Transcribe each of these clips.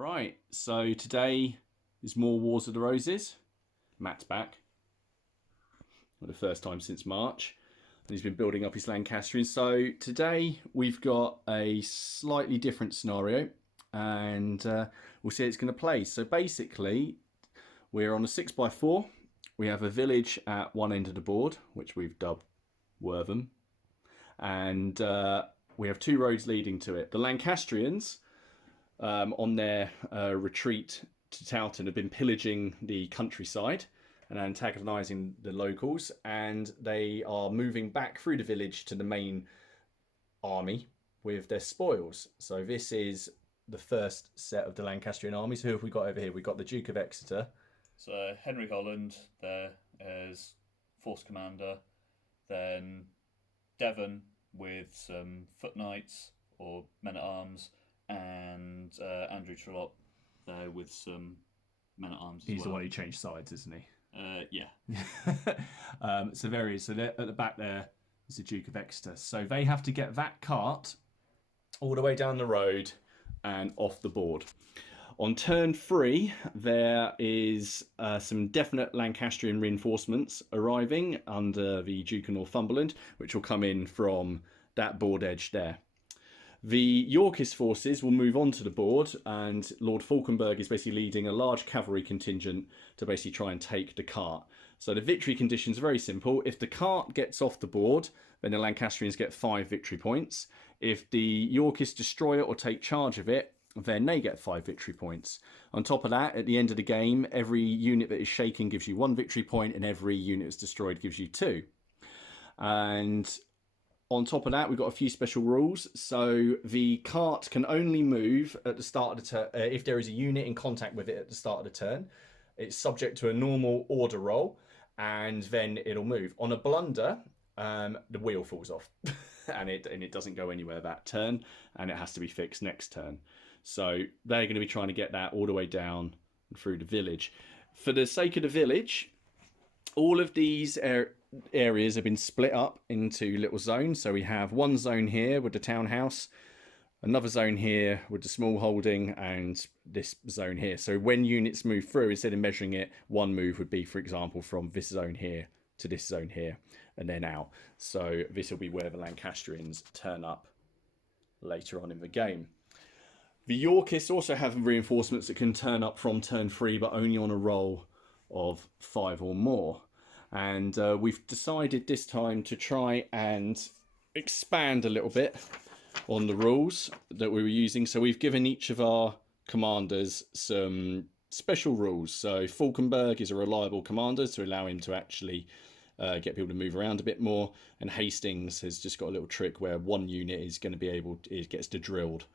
Right, so today is more Wars of the Roses. Matt's back for the first time since March, and he's been building up his Lancastrians. So today we've got a slightly different scenario, and we'll see how it's going to play. So basically, we're on a 6x4. We have a village at one end of the board, which we've dubbed Wortham, and we have two roads leading to it. The Lancastrians, on their retreat to Towton, have been pillaging the countryside and antagonising the locals, and they are moving back through the village to the main army with their spoils. So this is the first set of the Lancastrian armies. Who have we got over here? We've got the Duke of Exeter. So Henry Holland there as force commander, then Devon with some foot knights or men at arms, and Andrew Trollope there with some men at arms. He's the one who changed sides, isn't he? Yeah. So there he is. So at the back there is the Duke of Exeter. So they have to get that cart all the way down the road and off the board. On turn 3, there is some definite Lancastrian reinforcements arriving under the Duke of Northumberland, which will come in from that board edge there. The Yorkist forces will move onto the board, and Lord Falkenberg is basically leading a large cavalry contingent to basically try and take the cart. So the victory conditions are very simple. If the cart gets off the board, then the Lancastrians get 5 victory points. If the Yorkists destroy it or take charge of it, then they get 5 victory points. On top of that, at the end of the game, every unit that is shaken gives you 1 victory point, and every unit that's destroyed gives you 2. And on top of that, we've got a few special rules. So the cart can only move at the start of the turn if there is a unit in contact with it at the start of the turn. It's subject to a normal order roll, and then it'll move. On a blunder, the wheel falls off, and it doesn't go anywhere that turn, and it has to be fixed next turn. So they're going to be trying to get that all the way down through the village. For the sake of the village, all of these areas have been split up into little zones. So we have one zone here with the townhouse, another zone here with the small holding, and this zone here. So when units move through, instead of measuring it, one move would be, for example, from this zone here to this zone here and then out. So this will be where the Lancastrians turn up later on in the game. The Yorkists also have reinforcements that can turn up from turn 3, but only on a roll of 5 or more. And we've decided this time to try and expand a little bit on the rules that we were using. So we've given each of our commanders some special rules. So Falkenberg is a reliable commander to allow him to actually get people to move around a bit more. And Hastings has just got a little trick where one unit is going to be it gets the drilled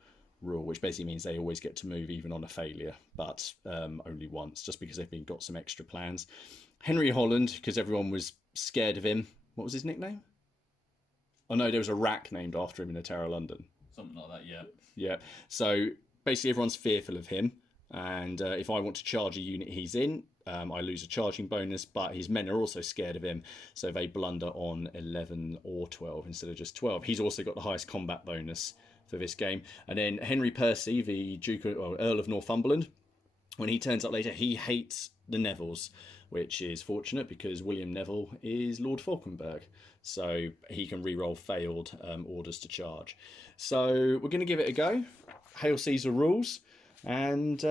rule, which basically means they always get to move even on a failure, but only once, just because they've got some extra plans. Henry Holland, because everyone was scared of him. What was his nickname? Oh no, there was a rack named after him in the Tower of London. Something like that, yeah. Yeah. So basically everyone's fearful of him, and if I want to charge a unit he's in, I lose a charging bonus, but his men are also scared of him, so they blunder on 11 or 12 instead of just 12. He's also got the highest combat bonus for this game. And then Henry Percy, the Earl of Northumberland, when he turns up later, he hates the Nevilles, which is fortunate because William Neville is Lord Falkenberg, so he can re-roll failed orders to charge. So we're going to give it a go. Hail Caesar rules, and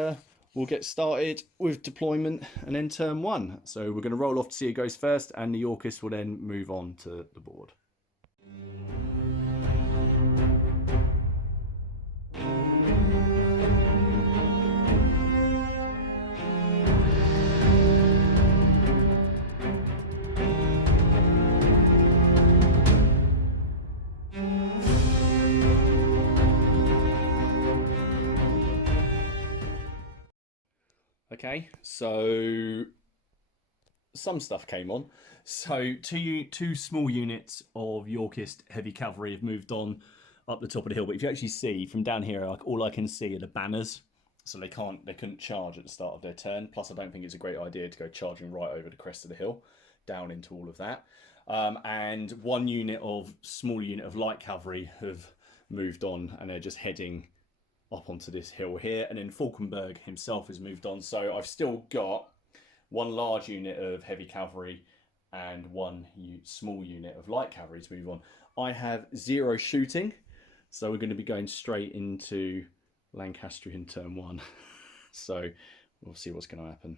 we'll get started with deployment and then turn 1. So we're going to roll off to see who goes first, and the Yorkists will then move on to the board. Okay, so some stuff came on. So two small units of Yorkist heavy cavalry have moved on up the top of the hill. But if you actually see from down here, like, all I can see are the banners. So they couldn't charge at the start of their turn. Plus, I don't think it's a great idea to go charging right over the crest of the hill, down into all of that. And one small unit of light cavalry have moved on, and they're just heading up onto this hill here, and then Falkenberg himself has moved on. So I've still got one large unit of heavy cavalry and one small unit of light cavalry to move on. I have 0 shooting, so we're going to be going straight into Lancastrian turn 1. So we'll see what's going to happen.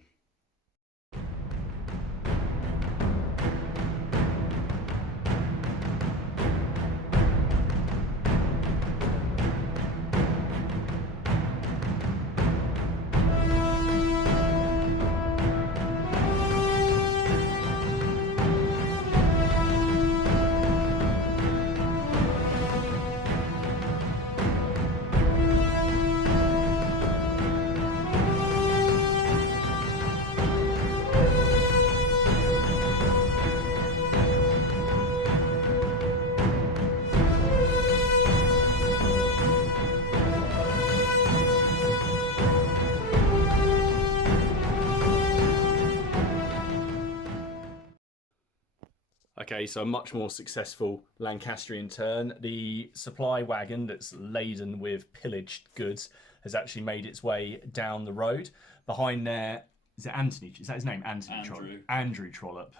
Okay, so a much more successful Lancastrian turn. The supply wagon that's laden with pillaged goods has actually made its way down the road. Behind there, is it Anthony? Is that his name? Andrew Trollope,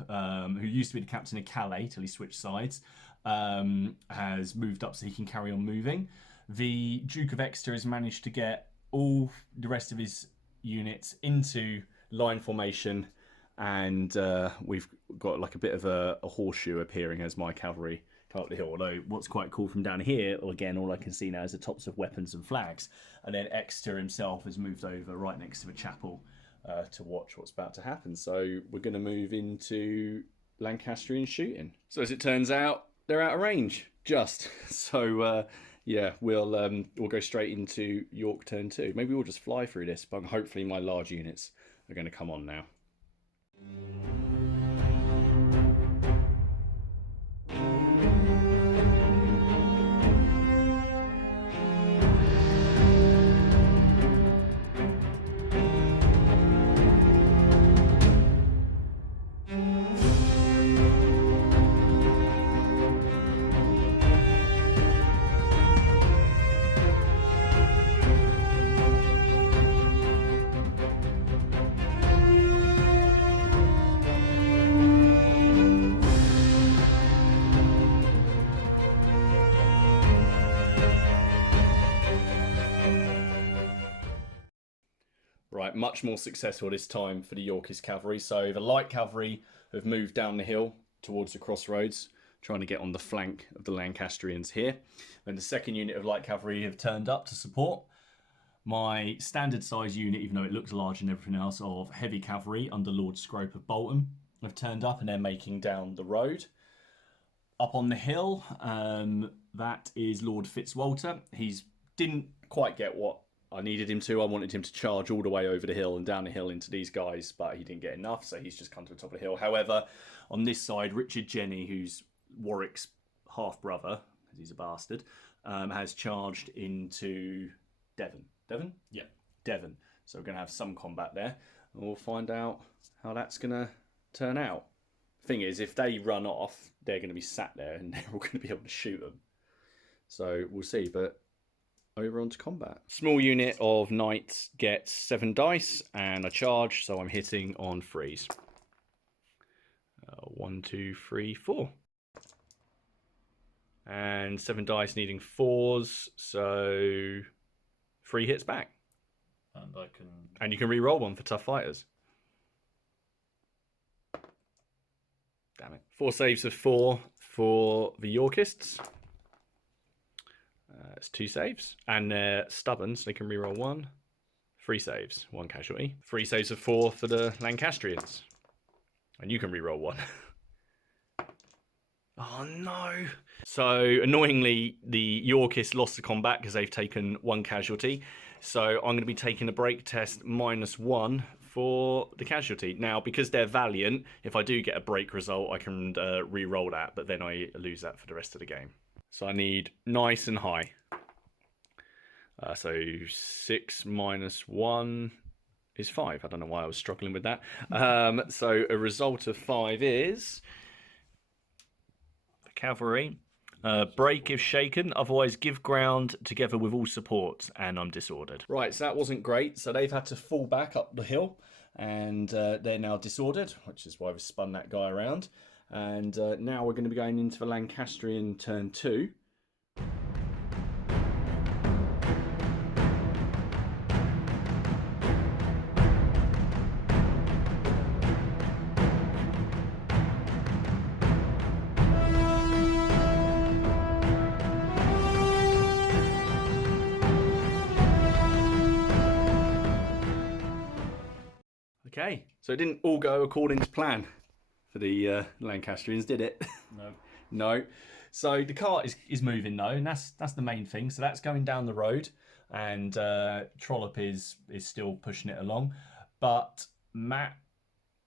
who used to be the captain of Calais till he switched sides, has moved up so he can carry on moving. The Duke of Exeter has managed to get all the rest of his units into line formation, and we've got like a bit of a horseshoe appearing as my cavalry come up the hill. Although what's quite cool from down here, again, all I can see now is the tops of weapons and flags. And then Exeter himself has moved over right next to the chapel to watch what's about to happen. So we're going to move into Lancastrian shooting. So as it turns out, they're out of range, just. So yeah, we'll go straight into York turn 2. Maybe we'll just fly through this, but hopefully my large units are going to come on now. Right, much more successful this time for the Yorkist cavalry. So the light cavalry have moved down the hill towards the crossroads, trying to get on the flank of the Lancastrians here. Then the second unit of light cavalry have turned up to support. My standard size unit, even though it looks larger than everything else, of heavy cavalry under Lord Scrope of Bolton have turned up, and they're making down the road. Up on the hill, that is Lord Fitzwalter. He didn't quite get what I needed him to. I wanted him to charge all the way over the hill and down the hill into these guys, but he didn't get enough, so he's just come to the top of the hill. However, on this side, Richard Jenny, who's Warwick's half-brother, because he's a bastard, has charged into Devon. Devon? Yeah. Devon. So we're going to have some combat there, and we'll find out how that's going to turn out. Thing is, if they run off, they're going to be sat there, and they're all going to be able to shoot them. So we'll see, but over onto combat. Small unit of knights gets 7 dice and a charge, so I'm hitting on 3s. 1, 2, 3, 4. And 7 dice needing 4s, so 3 hits back. And you can re-roll 1 for tough fighters. Damn it. 4 saves of 4 for the Yorkists. It's 2 saves, and they're stubborn, so they can reroll 1. 3 saves, 1 casualty. 3 saves of 4 for the Lancastrians, and you can reroll 1. Oh no! So annoyingly, the Yorkists lost the combat because they've taken 1 casualty. So I'm going to be taking a break test -1 for the casualty. Now, because they're valiant, if I do get a break result, I can re-roll that, but then I lose that for the rest of the game. So I need nice and high. So 6 -1 is 5. I don't know why I was struggling with that. So a result of 5 is the cavalry Break if shaken, otherwise give ground together with all support, and I'm disordered. Right, so that wasn't great. So they've had to fall back up the hill, and they're now disordered, which is why we've spun that guy around. And now we're going to be going into the Lancastrian turn 2. Okay, so it didn't all go according to plan for the Lancastrians, did it? No. No. So the cart is moving though, and that's the main thing. So that's going down the road, and Trollope is still pushing it along. But Matt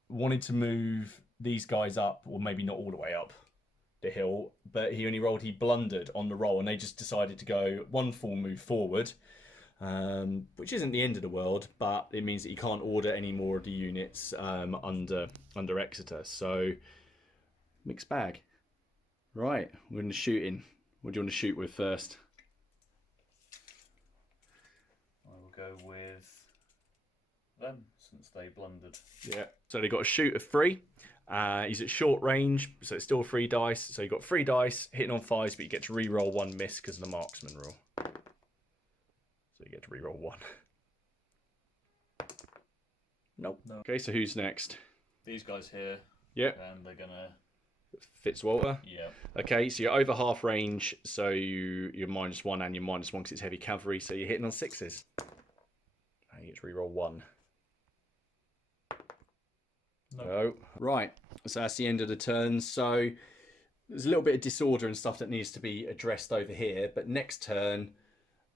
wanted to move these guys up, or maybe not all the way up the hill, but he blundered on the roll, and they just decided to go one full move forward. Which isn't the end of the world, but it means that you can't order any more of the units under Exeter. So, mixed bag. Right, we're in the shooting. What do you want to shoot with first? I will go with them, since they blundered. Yeah. So they got a shoot of 3. He's at short range, so it's still 3 dice. So you've got 3 dice, hitting on 5s, but you get to re-roll 1 miss because of the marksman rule. So you get to reroll 1. Nope. No. Okay, so who's next? These guys here. Yep. And they're gonna. Fitzwalter. Yeah. Okay, so you're over half range, so you're -1 and you're -1 because it's heavy cavalry, so you're hitting on 6s. And you get to reroll 1. No. Right, so that's the end of the turn. So there's a little bit of disorder and stuff that needs to be addressed over here, but next turn.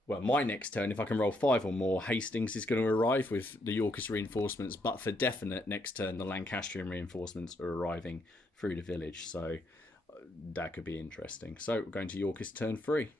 Well, my next turn, if I can roll 5 or more, Hastings is going to arrive with the Yorkist reinforcements, but for definite, next turn, the Lancastrian reinforcements are arriving through the village, so that could be interesting. So we're going to Yorkist turn 3.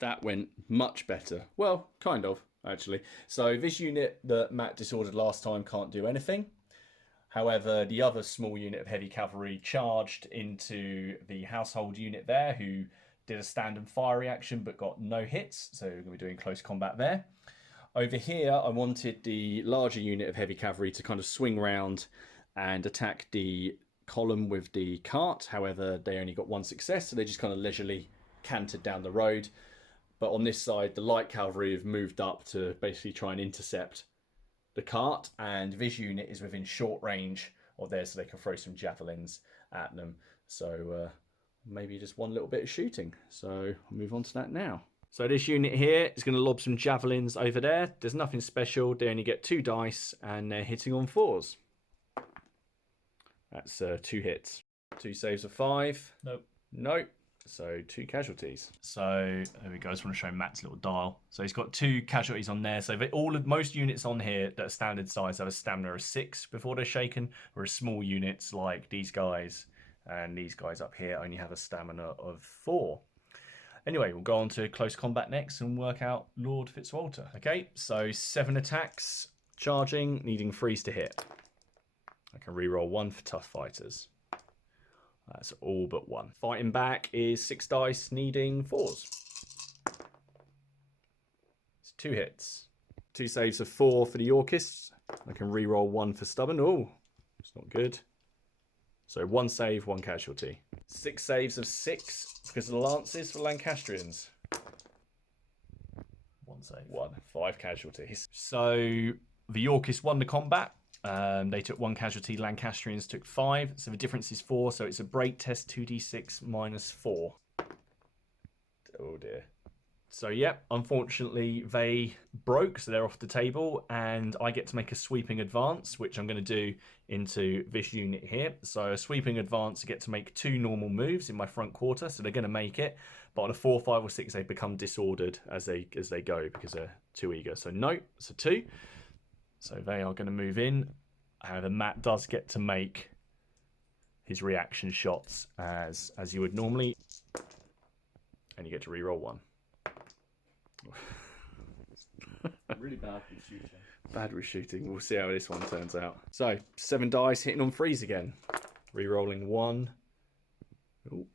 That went much better. Well, kind of, actually. So this unit that Matt disordered last time can't do anything. However, the other small unit of heavy cavalry charged into the household unit there, who did a stand and fire reaction but got no hits. So we're going to be doing close combat there. Over here, I wanted the larger unit of heavy cavalry to kind of swing round and attack the column with the cart. However, they only got 1 success, so they just kind of leisurely cantered down the road. But on this side, the light cavalry have moved up to basically try and intercept the cart, and this unit is within short range of theirs, so they can throw some javelins at them. So maybe just one little bit of shooting. So I'll move on to that now. So this unit here is going to lob some javelins over there. There's nothing special. They only get 2 dice, and they're hitting on 4s. That's 2 hits. 2 saves of 5. Nope. Nope. So 2 casualties. So there we go. I just want to show Matt's little dial. So he's got 2 casualties on there. So most units on here that are standard size have a stamina of 6 before they're shaken, whereas small units like these guys and these guys up here only have a stamina of 4. Anyway, we'll go on to close combat next and work out Lord Fitzwalter. Okay, so 7 attacks, charging, needing 3s to hit. I can reroll 1 for tough fighters. That's all but 1. Fighting back is 6 dice, needing 4s. It's 2 hits. 2 saves of 4 for the Yorkists. I can reroll 1 for stubborn. Oh, it's not good. So 1 save, 1 casualty. 6 saves of 6 because of the lances for Lancastrians. 1 save. 1. 5 casualties. So the Yorkists won the combat. They took 1 casualty, Lancastrians took 5, so the difference is 4, so it's a break test 2d6 minus 4. Oh dear. So, yeah, unfortunately, they broke, so they're off the table, and I get to make a sweeping advance, which I'm going to do into this unit here. So, a sweeping advance, I get to make 2 normal moves in my front quarter, so they're going to make it. But on a 4, 5, or 6, they become disordered as they go because they're too eager. So, no, it's a 2. So, they are going to move in. However, Matt does get to make his reaction shots as you would normally, and you get to reroll 1. Really bad with shooting. Bad with shooting. We'll see how this one turns out. So, 7 dice hitting on 3s again. Rerolling 1. Ooh.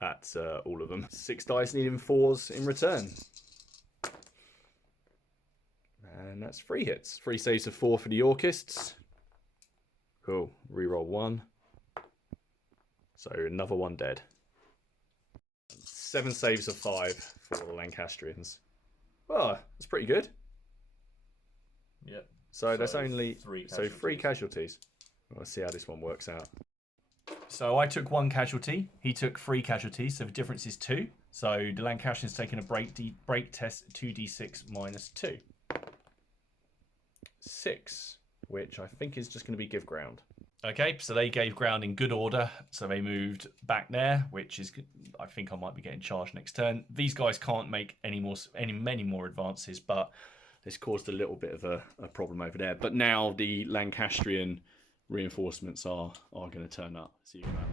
That's all of them. 6 dice needing 4s in return. And that's 3 hits. 3 saves of 4 for the Yorkists. Cool. Reroll 1. So another 1 dead. 7 saves of 5 for the Lancastrians. Well, that's pretty good. Yep. So that's only 3 3 casualties. Let's see how this one works out. So I took 1 casualty. He took 3 casualties. So the difference is 2. So the Lancastrians taking a break test 2d6 minus 2. 6, which I think is just going to be give ground. Okay, so they gave ground in good order, so they moved back there, which is, I think I might be getting charged next turn. These guys can't make many more advances, but this caused a little bit of a problem over there. But now the Lancastrian reinforcements are going to turn up. So you can have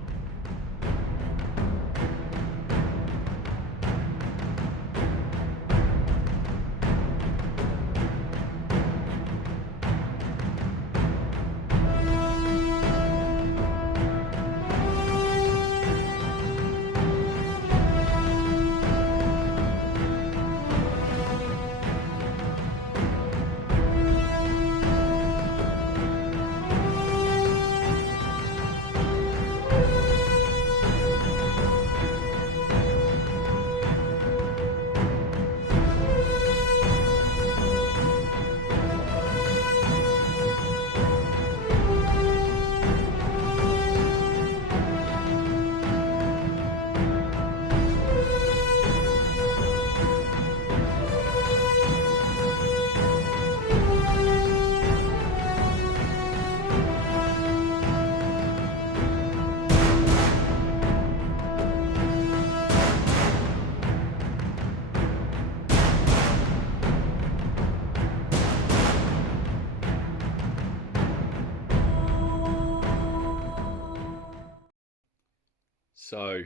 So,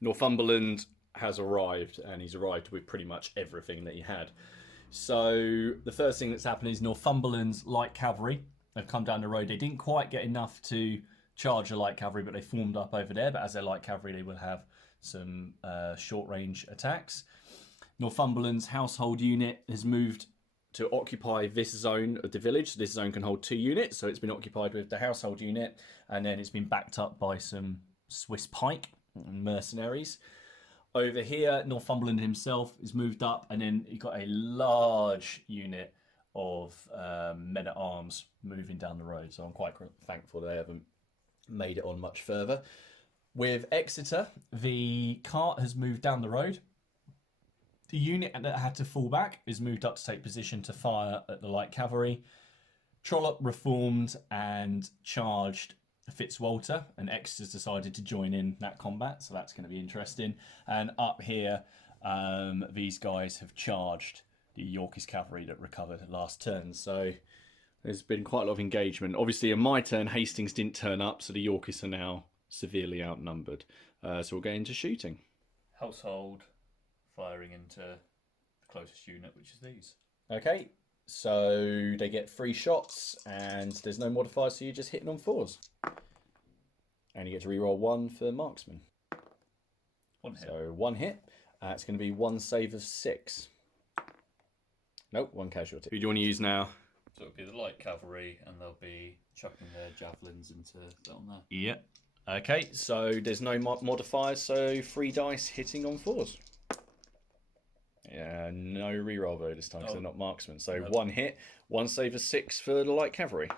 Northumberland has arrived, and he's arrived with pretty much everything that he had. So, the first thing that's happened is Northumberland's light cavalry have come down the road. They didn't quite get enough to charge the light cavalry, but they formed up over there. But as they're light cavalry, they will have some short-range attacks. Northumberland's household unit has moved to occupy this zone of the village. So this zone can hold 2 units, so it's been occupied with the household unit, and then it's been backed up by some Swiss pike and mercenaries. Over here, Northumberland himself is moved up, and then you've got a large unit of men-at-arms moving down the road. So I'm quite thankful they haven't made it on much further. With Exeter, the cart has moved down the road. The unit that had to fall back is moved up to take position to fire at the light cavalry. Trollope reformed and charged Fitzwalter, and Exeter's decided to join in that combat, so that's going to be interesting. And up here, these guys have charged the Yorkist cavalry that recovered last turn. So there's been quite a lot of engagement. Obviously, in my turn, Hastings didn't turn up, so the Yorkists are now severely outnumbered. So we'll get into shooting. Household firing into the closest unit, which is these. Okay, so they get 3 shots, and there's no modifiers, so you're just hitting on 4s. And you get to reroll 1 for marksman. 1 hit. So 1 hit. It's going to be 1 save of 6. Nope, 1 casualty. Who do you want to use now? So it'll be the light cavalry, and they'll be chucking their javelins into that one there. Yep. Okay, so there's no modifiers, so 3 dice hitting on 4s. Yeah, no reroll though this time because they're not marksmen. So 1 hit, 1 save of 6 for the light cavalry.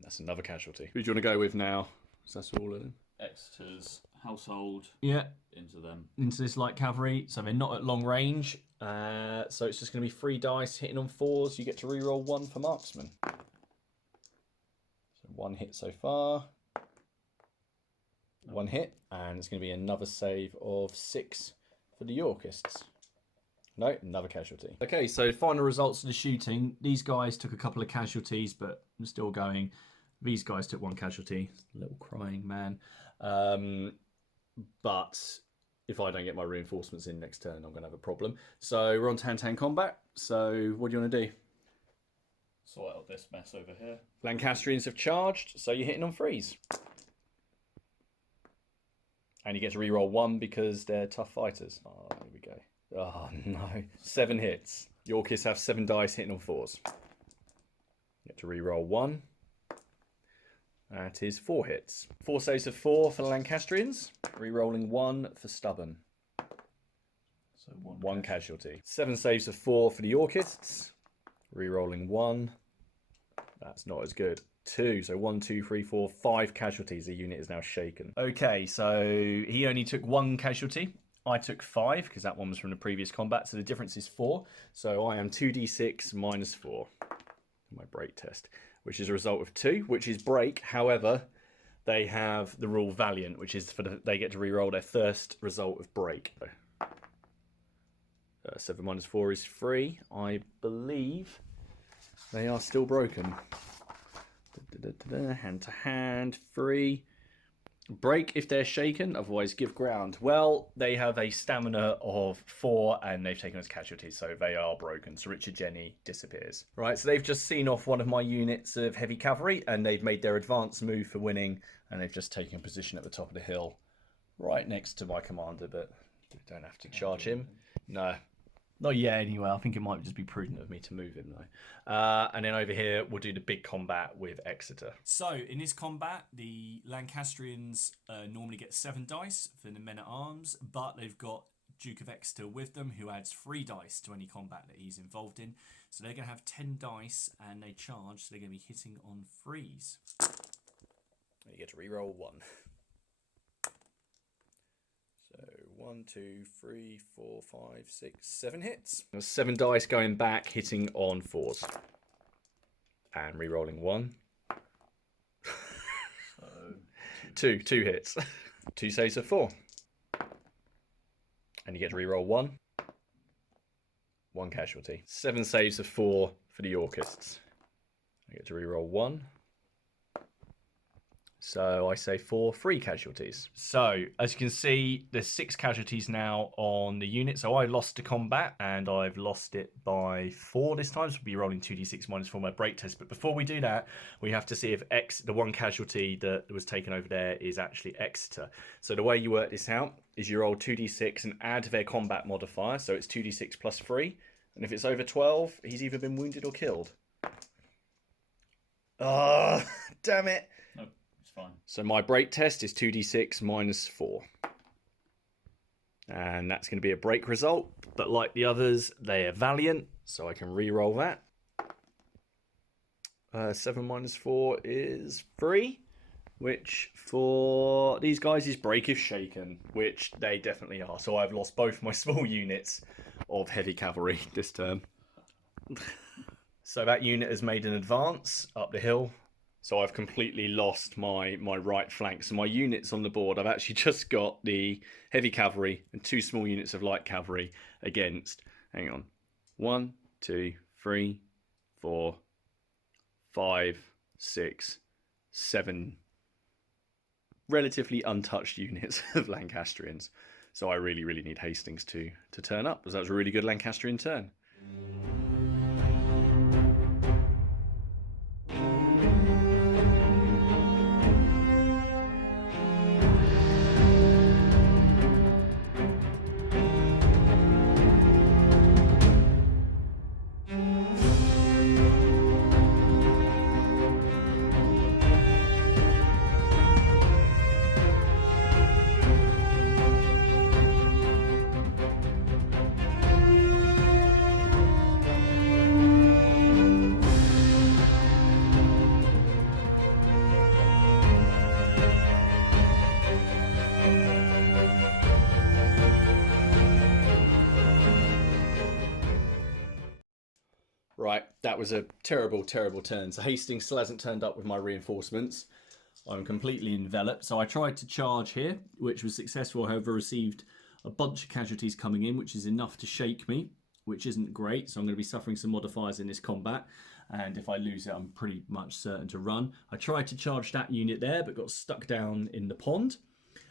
That's another casualty. Who do you want to go with now? So that's all of them. Exeter's household Yeah, into them. into this light cavalry. So they're not at long range. So it's just going to be 3 dice hitting on 4s. You get to reroll 1 for marksman. So 1 hit so far. 1 hit. And it's going to be another save of 6 for the Yorkists. No, another casualty. Okay, so final results of the shooting. These guys took a couple of casualties, but I'm still going. These guys took 1 casualty. Little crying man. But if I don't get my reinforcements in next turn, I'm going to have a problem. So we're on hand-to-hand combat. So what do you want to do? Sort out this mess over here. Lancastrians have charged, so you're hitting on 3s. And you get to reroll 1 because they're tough fighters. Oh, here we go. Oh, no. 7 hits. Yorkists have 7 dice hitting on 4s. You get to reroll 1. That is 4 hits. 4 saves of 4 for the Lancastrians. Rerolling 1 for stubborn. So 1 casualty. 7 saves of 4 for the Yorkists. Rerolling 1. That's not as good. 2. So 1, 2, 3, 4, 5 casualties. The unit is now shaken. Okay, so he only took 1 casualty. I took 5 because that one was from the previous combat. So the difference is 4. So I am 2d6 minus 4. My break test, which is a result of 2, which is break. However, they have the rule Valiant, which is they get to reroll their first result of break. 7 minus 4 is 3. I believe they are still broken. Hand to hand, 3. Break if they're shaken, otherwise give ground. Well, they have a stamina of 4 and they've taken as casualties, so they are broken. So Richard Jenny disappears. Right, so they've just seen off one of my units of heavy cavalry and they've made their advance move for winning, and they've just taken position at the top of the hill right next to my commander, but we don't have to charge him. No. Not yet, anyway. I think it might just be prudent of me to move him, though. And then over here, we'll do the big combat with Exeter. So, in this combat, the Lancastrians normally get 7 dice for the men-at-arms, but they've got Duke of Exeter with them, who adds 3 dice to any combat that he's involved in. So they're going to have 10 dice, and they charge, so they're going to be hitting on 3s. You get to reroll 1. So 1, 2, 3, 4, 5, 6, 7 hits. 7 dice going back, hitting on 4s. And re-rolling 1. So 2 hits. 2 saves of 4. And you get to re-roll 1. 1 casualty. 7 saves of 4 for the Yorkists. I get to re-roll 1. So I say 4 free casualties. So as you can see, there's 6 casualties now on the unit. So I lost to combat and I've lost it by 4 this time. So we'll be rolling 2d6 minus 4 my break test. But before we do that, we have to see if the 1 casualty that was taken over there is actually Exeter. So the way you work this out is you roll 2d6 and add their combat modifier. So it's 2d6 plus 3. And if it's over 12, he's either been wounded or killed. Oh, damn it. Fine. So my break test is 2d6 minus 4. And that's going to be a break result. But like the others, they are valiant. So I can re-roll that. 7 minus 4 is 3. Which for these guys is break if shaken. Which they definitely are. So I've lost both my small units of heavy cavalry this turn. So that unit has made an advance up the hill. So I've completely lost my right flank. So my units on the board, I've actually just got the heavy cavalry and 2 small units of light cavalry against, hang on, 1, 2, 3, 4, 5, 6, 7 relatively untouched units of Lancastrians. So I really, really need Hastings to turn up, because that was a really good Lancastrian turn. Right, that was a terrible, terrible turn. So Hastings still hasn't turned up with my reinforcements. I'm completely enveloped. So I tried to charge here, which was successful. However, received a bunch of casualties coming in, which is enough to shake me, which isn't great. So I'm going to be suffering some modifiers in this combat. And if I lose it, I'm pretty much certain to run. I tried to charge that unit there, but got stuck down in the pond.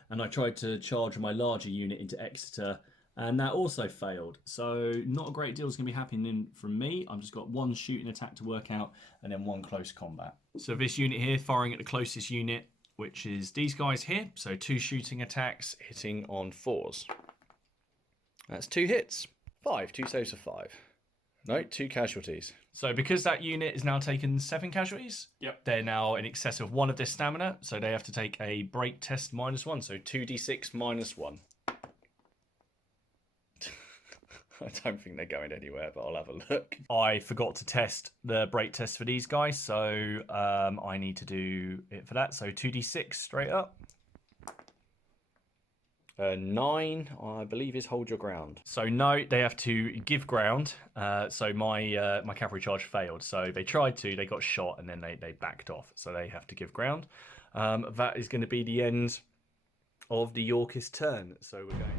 And I tried to charge my larger unit into Exeter, and that also failed. So not a great deal is going to be happening from me. I've just got one shooting attack to work out, and then one close combat. So this unit here, firing at the closest unit, which is these guys here. So 2 shooting attacks, hitting on 4s. That's 2 hits. 2 saves of 5. No, 2 casualties. So because that unit is now taken 7 casualties, they're now in excess of 1 of their stamina, so they have to take a break test -1, so 2d6 -1. I don't think they're going anywhere, but I'll have a look. I forgot to test the break test for these guys, so I need to do it for that. So 2d6 straight up. 9, I believe, is hold your ground. So no, they have to give ground. So my my cavalry charge failed. So they tried to, they got shot, and then they backed off. So they have to give ground. That is going to be the end of the Yorkist turn. So we're going.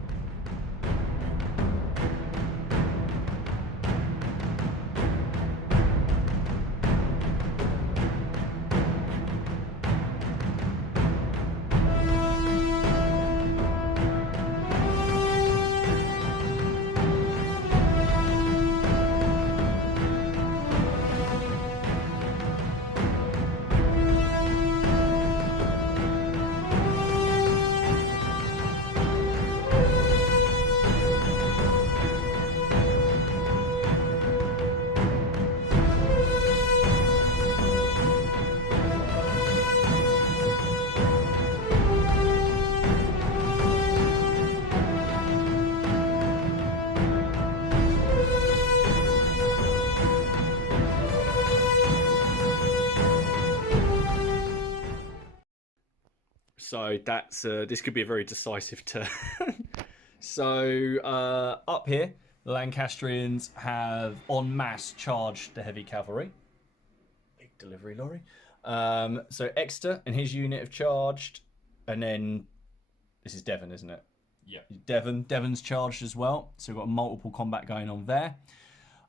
So that's this could be a very decisive turn. So up here, the Lancastrians have en masse charged the heavy cavalry. Big delivery lorry. So Exeter and his unit have charged, and then this is Devon, isn't it? Yeah. Devon's charged as well. So we've got multiple combat going on there.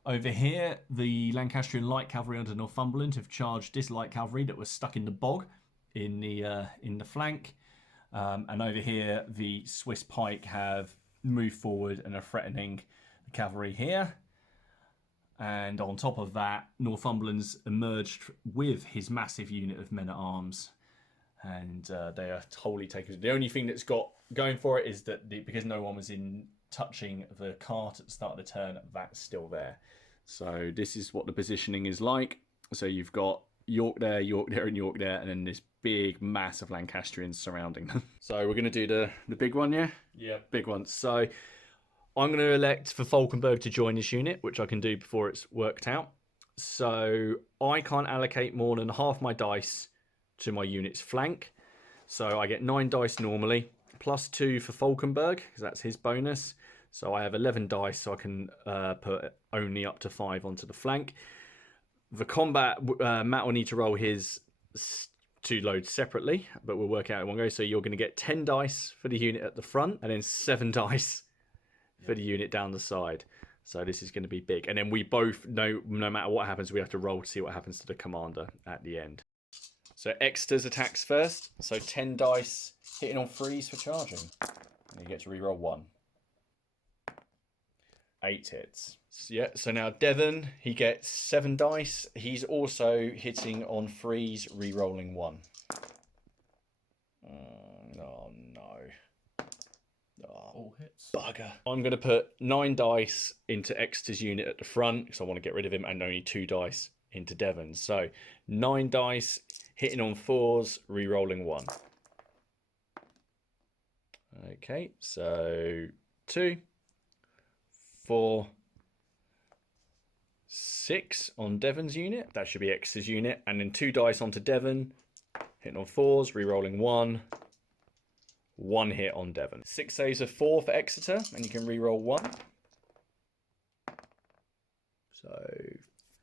Over here, the Lancastrian light cavalry under Northumberland have charged this light cavalry that was stuck in the bog in the flank, and over here the Swiss pike have moved forward and are threatening the cavalry here. And on top of that, Northumberland's emerged with his massive unit of men-at-arms, and they are totally taken. The only thing that's got going for it is that because no one was in touching the cart at the start of the turn, that's still there. So this is what the positioning is like. So you've got York there, and York there, and then this big mass of Lancastrians surrounding them. So we're going to do the big one, yeah? Yeah. Big one. So I'm going to elect for Falkenberg to join this unit, which I can do before it's worked out. So I can't allocate more than half my dice to my unit's flank. So I get 9 dice normally, +2 for Falkenberg, because that's his bonus. So I have 11 dice, so I can put only up to 5 onto the flank. The combat, Matt will need to roll his 2 loads separately, but we'll work out in one go. So you're going to get 10 dice for the unit at the front, and then 7 dice for the unit down the side. So this is going to be big. And then we both know, no matter what happens, we have to roll to see what happens to the commander at the end. So Exeter's attacks first. So 10 dice hitting on 3s for charging. And you get to reroll 1. 8 hits. Yeah, so now Devon, he gets 7 dice. He's also hitting on 3s, re-rolling 1. Oh no. Oh, All hits. bugger. I'm going to put 9 dice into Exeter's unit at the front because I want to get rid of him, and only 2 dice into Devon. So 9 dice, hitting on 4s, re-rolling 1. Okay, so 2, 4, 6 on Devon's unit. That should be X's unit. And then 2 dice onto Devon, hitting on 4s, re-rolling 1. 1 hit on Devon. 6 saves of 4 for Exeter, and you can re-roll 1. So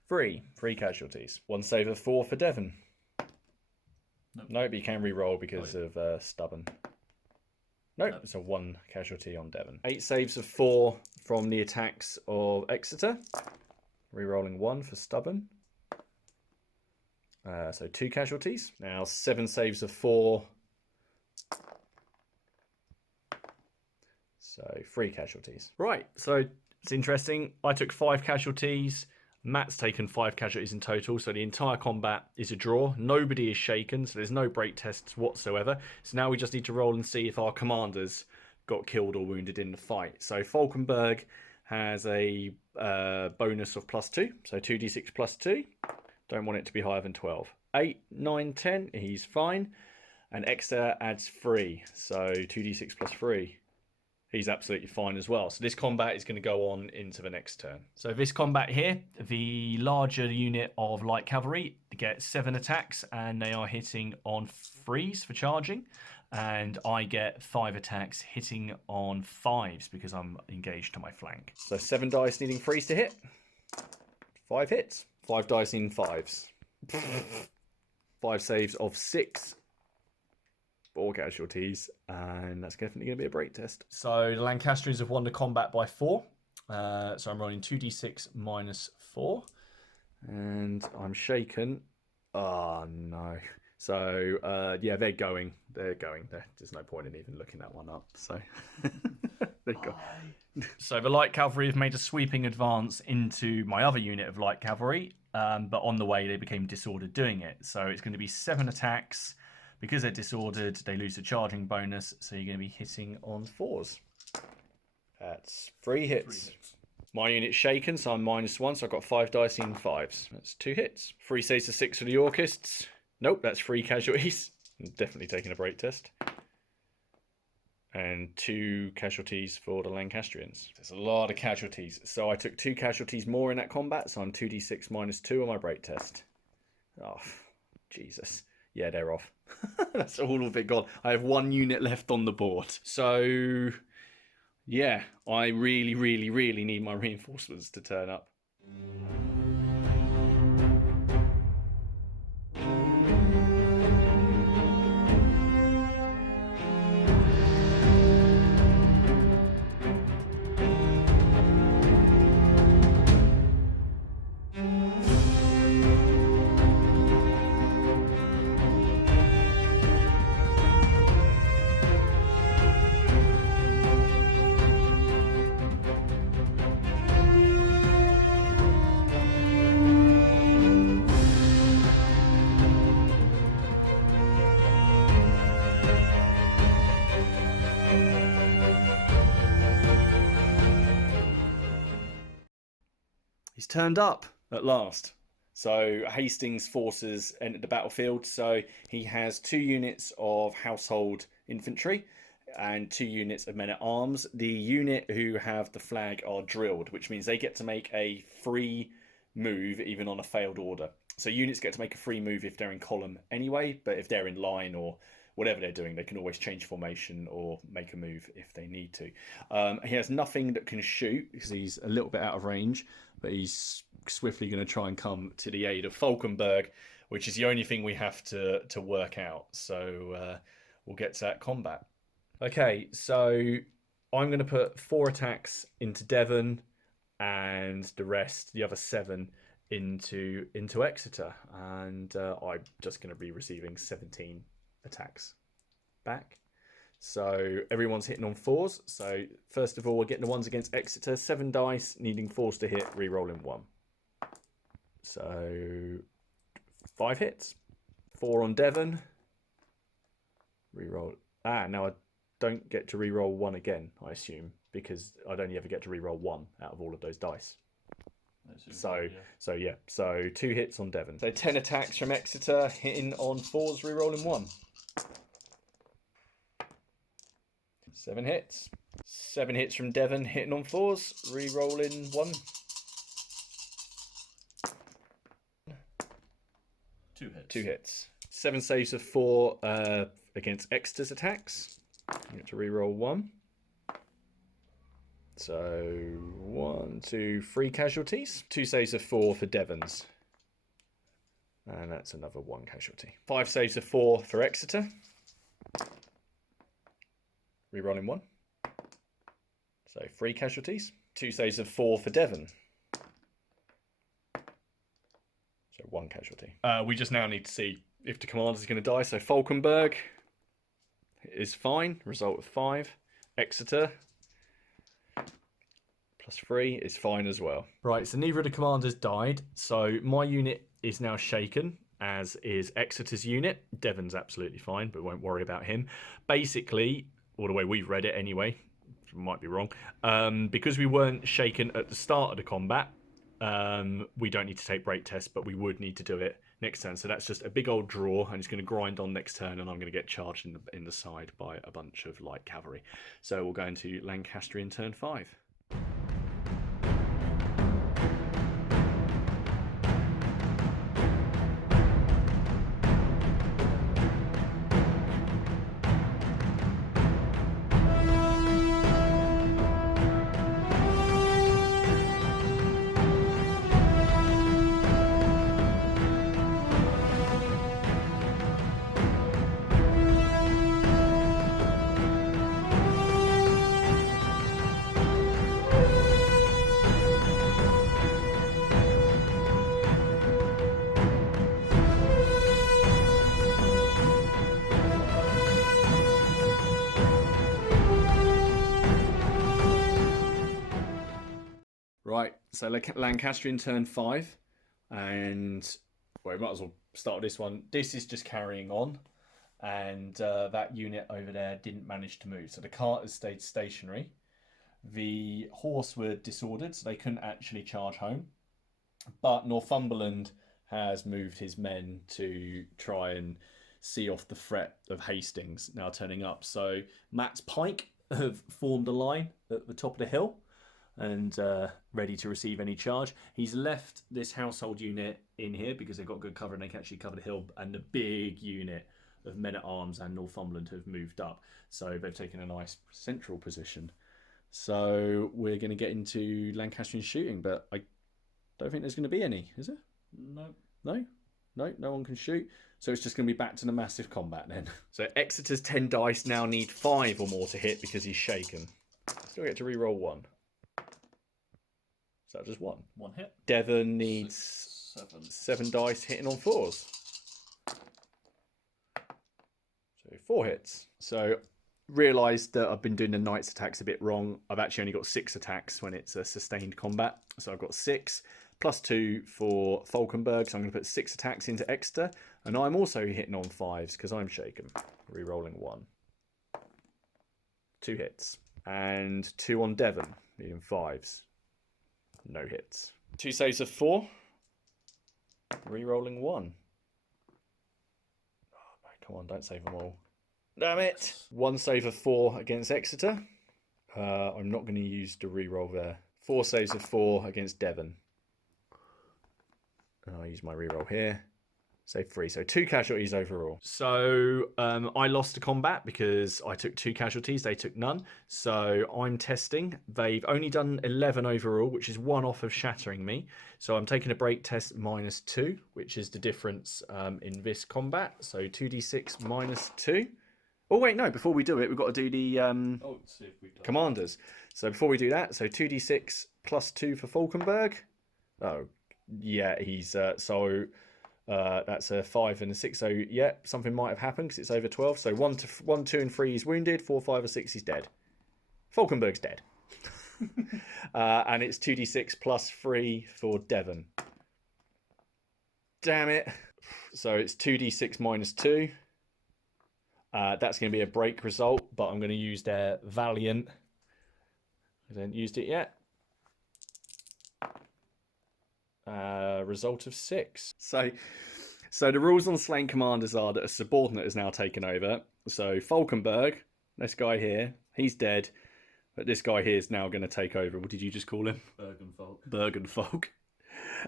Three casualties. 1 save of 4 for Devon. Nope. Nope, you can re-roll because of stubborn. Nope, it's a 1 casualty on Devon. 8 saves of 4 from the attacks of Exeter. Re-rolling 1 for stubborn. So 2 casualties. Now 7 saves of 4. So 3 casualties. Right, so it's interesting. I took 5 casualties. Matt's taken 5 casualties in total, so the entire combat is a draw. Nobody is shaken, so there's no break tests whatsoever. So now we just need to roll and see if our commanders got killed or wounded in the fight. So Falkenberg has a bonus of +2, so 2d6 +2. Don't want it to be higher than 12. 8, 9, 10, he's fine. And Exeter adds 3, so 2d6 +3. He's absolutely fine as well. So this combat is going to go on into the next turn. So this combat here, the larger unit of light cavalry gets 7 attacks and they are hitting on 3s for charging. And I get 5 attacks hitting on 5s because I'm engaged to my flank. So 7 dice needing 3s to hit. 5 hits. 5 dice in 5s. 5 saves of 6. 4 casualties, and that's definitely going to be a break test. So the Lancastrians have won the combat by 4. So I'm rolling 2d6 -4. And I'm shaken. Oh, no. So, yeah, they're going. There's no point in even looking that one up. So, they go. So the light cavalry have made a sweeping advance into my other unit of light cavalry, but on the way they became disordered doing it. So it's going to be 7 attacks. Because they're disordered, they lose the charging bonus, so you're going to be hitting on 4s. That's 3 hits. My unit's shaken, so I'm -1, so I've got 5 dice in 5s. That's 2 hits. 3 saves of 6 for the Yorkists. Nope, that's 3 casualties. I'm definitely taking a break test. And 2 casualties for the Lancastrians. There's a lot of casualties. So I took 2 casualties more in that combat, so I'm 2d6 -2 on my break test. Oh, Jesus. Yeah, they're off. That's all of it gone. I have 1 unit left on the board. So, yeah, I really, really, really need my reinforcements to turn up. He's turned up at last. So Hastings' forces entered the battlefield. So he has 2 units of household infantry and 2 units of men-at-arms. The unit who have the flag are drilled, which means they get to make a free move even on a failed order. So units get to make a free move if they're in column anyway, but if they're in line or whatever they're doing, they can always change formation or make a move if they need to. He has nothing that can shoot because he's a little bit out of range, but he's swiftly going to try and come to the aid of Falkenberg, which is the only thing we have to work out. So we'll get to that combat. Okay, so I'm going to put 4 attacks into Devon and the rest, the other 7, into Exeter. And I'm just going to be receiving 17 attacks back. So everyone's hitting on 4s. So first of all, we're getting the ones against Exeter. 7 dice, needing 4s to hit, re-rolling 1. So 5 hits. 4 on Devon. Re-roll. Now I don't get to re-roll 1 again, I assume, because I'd only ever get to re-roll 1 out of all of those dice. So 2 hits on Devon. So 10 attacks from Exeter, hitting on 4s, re-rolling 1. 7 hits. 7 hits from Devon, hitting on 4s, re-rolling 1. 2 hits. 2 hits. 7 saves of 4 against Exeter's attacks. You get to re-roll 1. So 1, 2, 3 casualties. 2 saves of 4 for Devon's. And that's another 1 casualty. 5 saves of 4 for Exeter. Rerolling 1. So 3 casualties. 2 saves of 4 for Devon. So 1 casualty. We just now need to see if the commander's going to die. So Falkenberg is fine. Result of 5. Exeter +3 is fine as well. Right, so neither of the commanders died. So my unit is now shaken, as is Exeter's unit. Devon's absolutely fine, but won't worry about him. Basically, or the way we've read it anyway, might be wrong, because we weren't shaken at the start of the combat, we don't need to take break tests, but we would need to do it next turn. So that's just a big old draw, and it's going to grind on next turn, and I'm going to get charged in the side by a bunch of light cavalry. So we'll go into Lancastrian turn 5. Right, so Lancastrian turn 5, and well, we might as well start with this one. This is just carrying on, and that unit over there didn't manage to move. So the cart has stayed stationary. The horse were disordered, so they couldn't actually charge home. But Northumberland has moved his men to try and see off the threat of Hastings now turning up. So Matt's pike have formed a line at the top of the hill and ready to receive any charge. He's left this household unit in here because they've got good cover and they can actually cover the hill, and the big unit of men-at-arms and Northumberland have moved up. So they've taken a nice central position. So we're going to get into Lancastrian shooting, but I don't think there's going to be any, is there? No. No? No one can shoot. So it's just going to be back to the massive combat then. So Exeter's 10 dice now need 5 or more to hit because he's shaken. Still get to reroll 1. So just 1. 1 hit. Devon needs 7 dice hitting on 4s. So 4 hits. So realised that I've been doing the knight's attacks a bit wrong. I've actually only got 6 attacks when it's a sustained combat. So I've got 6 plus 2 for Falkenberg. So I'm going to put 6 attacks into Exeter. And I'm also hitting on 5s because I'm shaken. Rerolling 1. 2 hits. And 2 on Devon, needing 5s. No hits. 2 saves of 4. Rerolling 1. Oh, come on, don't save them all. Damn it! 1 save of 4 against Exeter. I'm not going to use the reroll there. 4 saves of 4 against Devon. And I'll use my reroll here. Save 3. So 2 casualties overall. So I lost the combat because I took 2 casualties. They took none. So I'm testing. They've only done 11 overall, which is 1 off of shattering me. So I'm taking a break test -2, which is the difference in this combat. So 2d6 -2. Oh, wait, no. Before we do it, we've got to do the See if we've done commanders. So before we do that, so 2d6 +2 for Falkenberg. Oh, yeah, he's... that's a 5 and a 6. So, yeah, something might have happened because it's over 12. So 1, 2, and 3 he's wounded. 4, 5, or 6 he's dead. Falkenberg's dead. And it's 2d6 +3 for Devon. Damn it. So it's 2d6 -2. That's going to be a break result, but I'm going to use their Valiant. I haven't used it yet. Result of 6. So the rules on slain commanders are that a subordinate is now taken over. So Falkenberg, this guy here, he's dead, but this guy here is now going to take over. What did you just call him? Bergenfolk.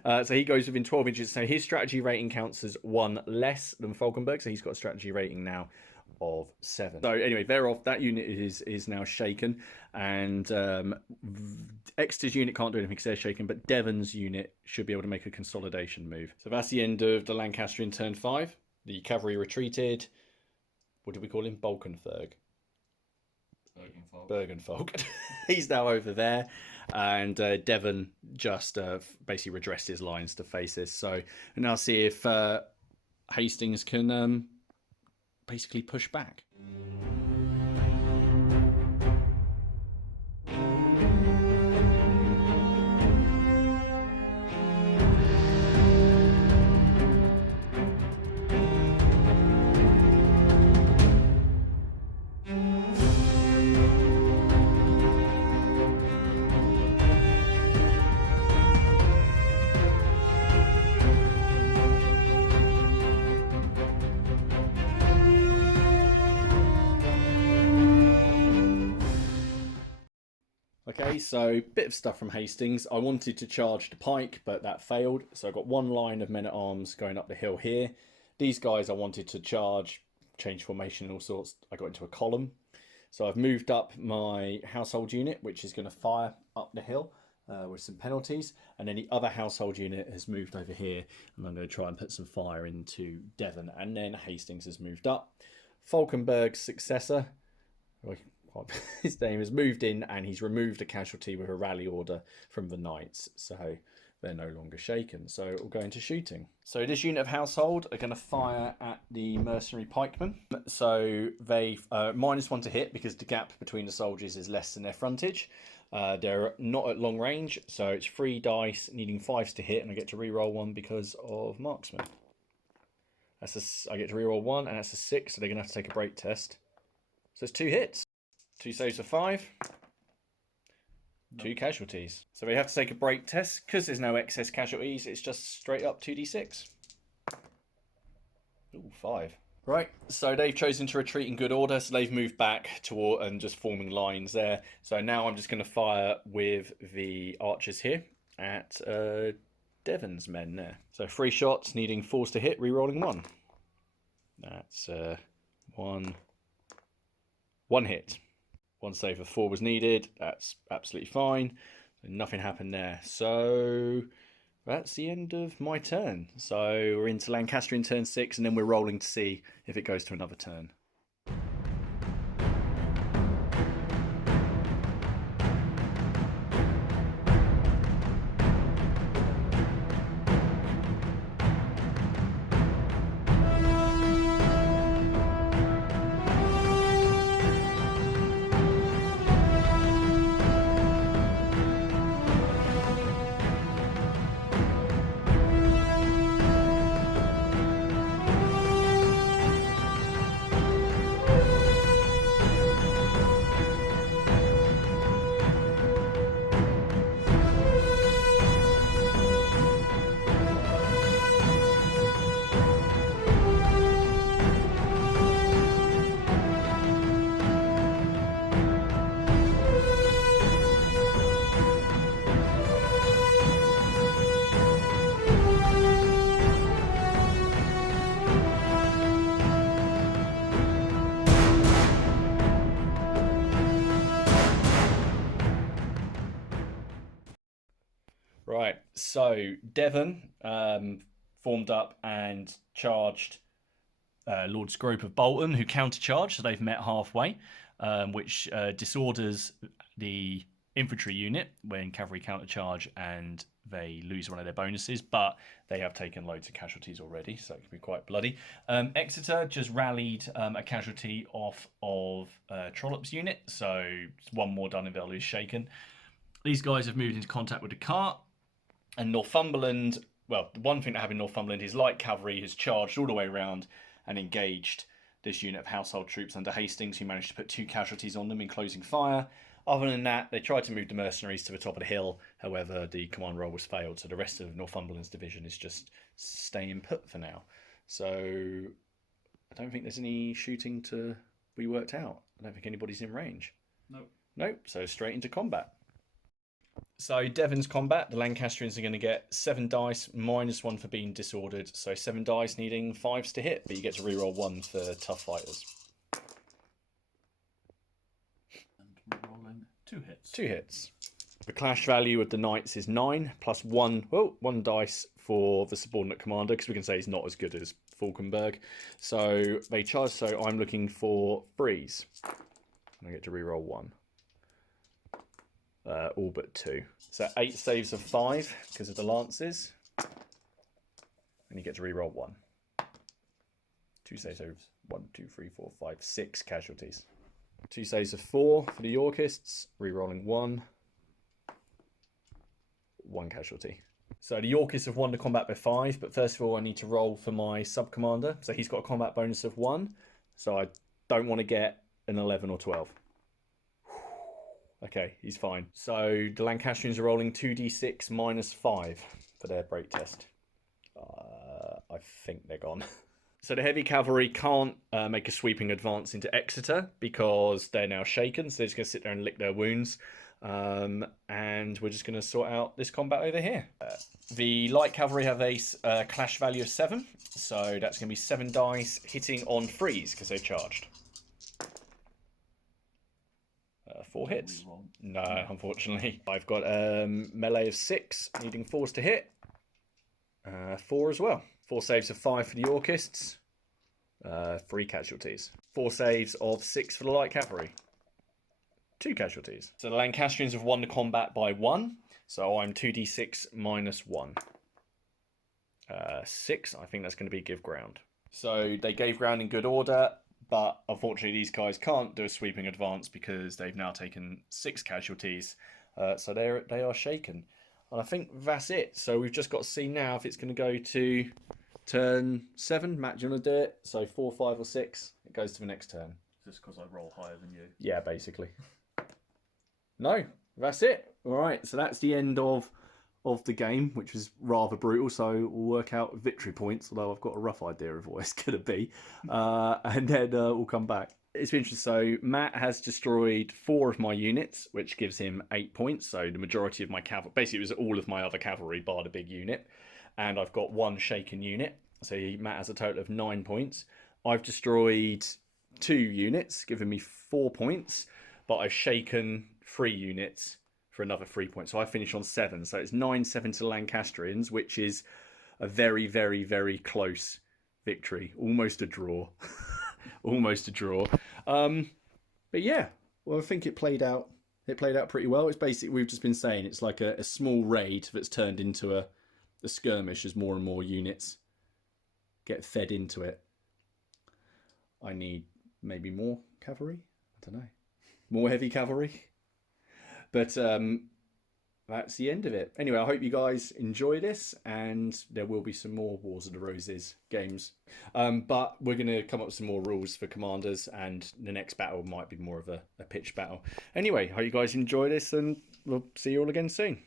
So he goes within 12 inches. So his strategy rating counts as 1 less than Falkenberg. So he's got a strategy rating now of 7. So anyway, they're off. That unit is now shaken, and Exeter's unit can't do anything because they're shaken, but Devon's unit should be able to make a consolidation move. So that's the end of the Lancastrian turn 5. The cavalry retreated. What did we call him? Balkenferg. Bergenfolk. He's now over there, and Devon just basically redressed his lines to face this. So now see if Hastings can basically push back. Okay, so bit of stuff from Hastings. I wanted to charge the pike, but that failed. So I got one line of men-at-arms going up the hill here. These guys I wanted to charge, change formation and all sorts. I got into a column. So I've moved up my household unit, which is going to fire up the hill with some penalties. And then the other household unit has moved over here. And I'm going to try and put some fire into Devon. And then Hastings has moved up. Falkenberg's successor, his name has moved in, and he's removed a casualty with a rally order from the knights, so they're no longer shaken. So we'll go into shooting. So this unit of household are going to fire at the mercenary pikemen. So they -1 to hit because the gap between the soldiers is less than their frontage. They're not at long range, so it's 3 dice needing 5s to hit, and I get to reroll 1 because of marksman. I get to reroll 1, and that's a 6, so they're going to have to take a break test. So it's 2 hits. 2 saves for 5. 2 casualties. So we have to take a break test. Because there's no excess casualties, it's just straight up 2d6. Ooh, 5. Right, so they've chosen to retreat in good order, so they've moved back toward and just forming lines there. So now I'm just going to fire with the archers here at Devon's men there. So 3 shots, needing 4s to hit, re-rolling 1. That's 1 hit. 1 save of 4 was needed. That's absolutely fine. Nothing happened there. So that's the end of my turn. So we're into Lancastrian turn 6, and then we're rolling to see if it goes to another turn. Right, so Devon formed up and charged Lord Scrope of Bolton, who countercharged, so they've met halfway, which disorders the infantry unit when cavalry countercharge and they lose one of their bonuses, but they have taken loads of casualties already, so it can be quite bloody. Exeter just rallied a casualty off of Trollope's unit, so 1 more done and they'll lose shaken. These guys have moved into contact with the cart. And Northumberland, well, the one thing that happened in Northumberland is light cavalry has charged all the way around and engaged this unit of household troops under Hastings, who managed to put 2 casualties on them in closing fire. Other than that, they tried to move the mercenaries to the top of the hill. However, the command roll was failed, so the rest of Northumberland's division is just staying put for now. So I don't think there's any shooting to be worked out. I don't think anybody's in range. Nope, so straight into combat. So Devon's combat, the Lancastrians are going to get 7 dice, -1 for being disordered. So 7 dice needing 5s to hit, but you get to reroll 1 for tough fighters. 2 hits. 2 hits. The clash value of the knights is 9 plus 1. Well, 1 dice for the subordinate commander because we can say he's not as good as Falkenberg. So they charge. So I'm looking for freeze. I get to reroll 1. All but 2. So 8 saves of 5 because of the lances, and you get to reroll 1. 2 saves of 1, 2, 3, 4, 5, 6 casualties. 2 saves of 4 for the Yorkists, rerolling 1. 1 casualty. So the Yorkists have won the combat by 5, but first of all I need to roll for my sub-commander. So he's got a combat bonus of 1, so I don't want to get an 11 or 12. Okay, he's fine. So the Lancastrians are rolling 2d6 minus 5 for their break test. I think they're gone. So the heavy cavalry can't make a sweeping advance into Exeter because they're now shaken. So they're just going to sit there and lick their wounds. And we're just going to sort out this combat over here. The light cavalry have a clash value of 7. So that's going to be 7 dice hitting on freeze because they charged. 4 hits. No, unfortunately. I've got melee of 6, needing 4s to hit. 4 as well. 4 saves of 5 for the Yorkists. 3 casualties. 4 saves of 6 for the light cavalry. 2 casualties. So the Lancastrians have won the combat by 1. So I'm 2d6 minus 1. 6. I think that's going to be give ground. So they gave ground in good order. But unfortunately, these guys can't do a sweeping advance because they've now taken 6 casualties. So they are shaken. And I think that's it. So we've just got to see now if it's going to go to turn 7. Matt, do you want to do it? So 4, 5 or 6. It goes to the next turn. Just because I roll higher than you. Yeah, basically. No, that's it. All right. So that's the end of the game, which was rather brutal. So we'll work out victory points, although I've got a rough idea of what it's going to be. And then we'll come back. It's been interesting. So Matt has destroyed 4 of my units, which gives him 8 points. So the majority of my cavalry, basically it was all of my other cavalry bar the big unit. And I've got 1 shaken unit. So Matt has a total of 9 points. I've destroyed 2 units, giving me 4 points. But I've shaken 3 units for another 3 points. So I finish on 7. So it's 9-7 to the Lancastrians, which is a very, very, very close victory. Almost a draw. Almost a draw. But yeah, well, I think it played out. It played out pretty well. It's basically, we've just been saying, it's like a small raid that's turned into a skirmish as more and more units get fed into it. I need maybe more cavalry. I don't know. More heavy cavalry. But that's the end of it. Anyway, I hope you guys enjoy this, and there will be some more Wars of the Roses games. But we're going to come up with some more rules for commanders, and the next battle might be more of a pitch battle. Anyway, hope you guys enjoy this, and we'll see you all again soon.